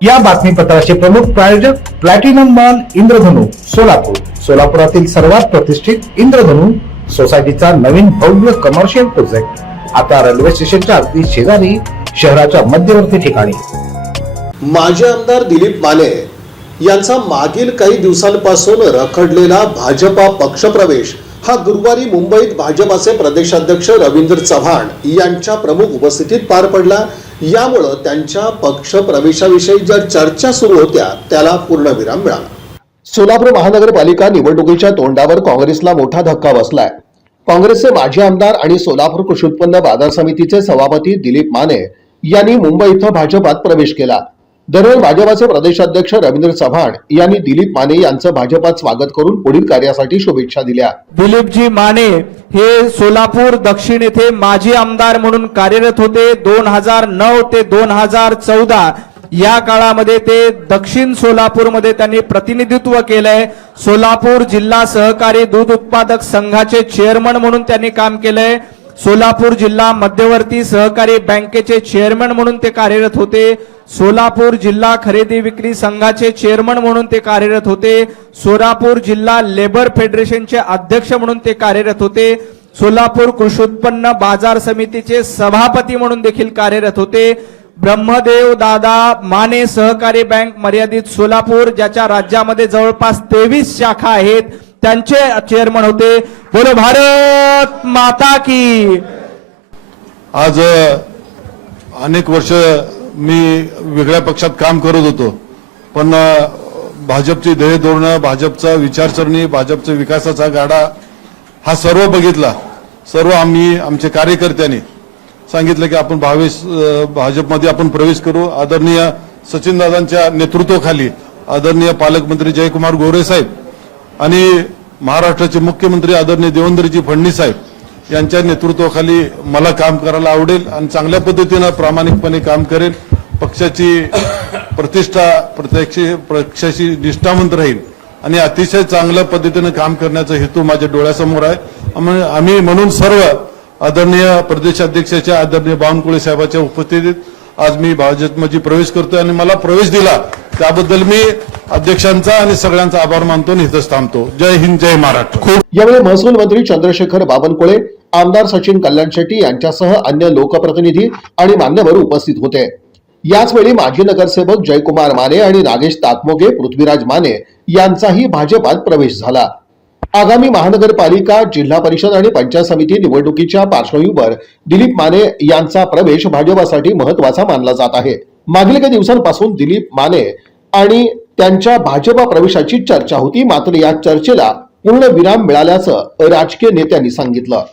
या बातमीपत्राचे प्रमुख प्रायोजक प्लॅटिनम मॉल इंद्रधनु सोलापूर. सोलापुरातील सर्वात प्रतिष्ठित इंद्रधनु सोसायटीचा नवीन भव्य कमर्शियल प्रोजेक्ट आता रेल्वे स्टेशनच्या अगदी शेजारी शहराच्या मध्यवर्ती ठिकाणी. माजी आमदार दिलीप माने यांचा मागील काही दिवसांपासून रखडलेला भाजपा पक्षप्रवेश हा गुरुवारी मुंबईत भाजपाचे प्रदेशाध्यक्ष रवींद्र चव्हाण यांच्या प्रमुख उपस्थितीत पार पडला. यामुळं त्यांच्या पक्ष प्रवेशाविषयी ज्या चर्चा सुरू होत्या त्याला पूर्णविराम मिळाला. सोलापूर महानगरपालिका निवडणुकीच्या तोंडावर काँग्रेसला मोठा धक्का बसलाय. काँग्रेसचे माजी आमदार आणि सोलापूर कृषी उत्पन्न बाजार समितीचे सभापती दिलीप माने यांनी मुंबई इथं भाजपात प्रवेश केला. दरम्यान भाजपाचे प्रदेशाध्यक्ष रवींद्र चव्हाण यांनी दिलीप माने यांचं भाजपात स्वागत करून पुढील कार्यासाठी शुभेच्छा दिल्या. दिलीपजी माने हे सोलापूर दक्षिण येथे माजी आमदार म्हणून कार्यरत होते. दोन हजार नऊ ते दोन हजार चौदा या काळामध्ये ते दक्षिण सोलापूरमध्ये त्यांनी प्रतिनिधित्व केलंय. सोलापूर जिल्हा सहकारी दूध उत्पादक संघाचे चेअरमन म्हणून त्यांनी काम केलंय. सोलापूर जिल्हा मध्यवर्ती सहकारी बँकेचे चेअरमन म्हणून ते कार्यरत होते. सोलापूर जिल्हा खरेदी विक्री संघाचे चेअरमन म्हणून ते कार्यरत होते. सोलापूर जिल्हा लेबर फेडरेशनचे अध्यक्ष म्हणून ते कार्यरत होते. सोलापूर कृषी उत्पन्न बाजार समितीचे सभापती म्हणून देखील कार्यरत होते. ब्रह्मदेव दादा माने सहकारी बँक मर्यादित सोलापूर ज्याच्या राज्यामध्ये जवळपास तेवीस शाखा आहेत. त्यांचे चेअरमन होते. बोलो भारत माता की. आज अनेक वर्ष मी वेगळ्या पक्षात काम करत होतो. पण भाजपची ध्येय धोरणं भाजपचा विचारसरणी भाजपचा विकासाचा गाडा हा सर्व बघितला. सर्व आम्ही आमच्या कार्यकर्त्यांनी सांगितलं की आपण भावेश भाजपमध्ये आपण प्रवेश करू. आदरणीय सचिनदादांच्या नेतृत्वाखाली आदरणीय पालकमंत्री जयकुमार गोरे साहेब आणि महाराष्ट्राचे मुख्यमंत्री आदरणीय देवेंद्रजी फडणवीस साहेब यांच्या नेतृत्वाखाली मला काम करायला आवडेल आणि चांगल्या पद्धतीनं प्रामाणिकपणे काम करेल. पक्षाची प्रतिष्ठा प्रत्यक्ष पक्षाची निष्ठावंत राहील आणि अतिशय चांगल्या पद्धतीनं काम करण्याचा हेतू माझ्या डोळ्यासमोर आहे. आम्ही आम्ही म्हणून सर्व आदरणीय प्रदेशाध्यक्षाच्या आदरणीय बावनकुळे साहेबांच्या उपस्थितीत आज मी भाजपमध्ये प्रवेश करतोय आणि मला प्रवेश दिला. त्याबद्दल मी अध्यक्षांचा आणि सगळ्यांचा आभार मानतो आणि इथंच थांबतो. जय हिंद जय महाराष्ट्र. यावेळी महसूल मंत्री चंद्रशेखर बावनकुळे आमदार सचिन कल्याण शेट्टी यांच्यासह अन्य लोकप्रतिनिधी आणि मान्यवर उपस्थित होते. याचवेळी माजी नगरसेवक जयकुमार माने आणि नागेश ताकमोगे पृथ्वीराज माने यांचाही भाजपात प्रवेश झाला. आगामी महानगरपालिका जिल्हा परिषद आणि पंचायत समिती निवडणुकीच्या पार्श्वभूमीवर दिलीप माने यांचा प्रवेश भाजपासाठी महत्त्वाचा मानला जात आहे. मागील काही दिवसांपासून दिलीप माने आणि त्यांच्या भाजपा प्रवेशाची चर्चा होती मात्र या चर्चेला पूर्ण विराम मिळाल्याचं राजकीय नेत्यांनी सांगितलं.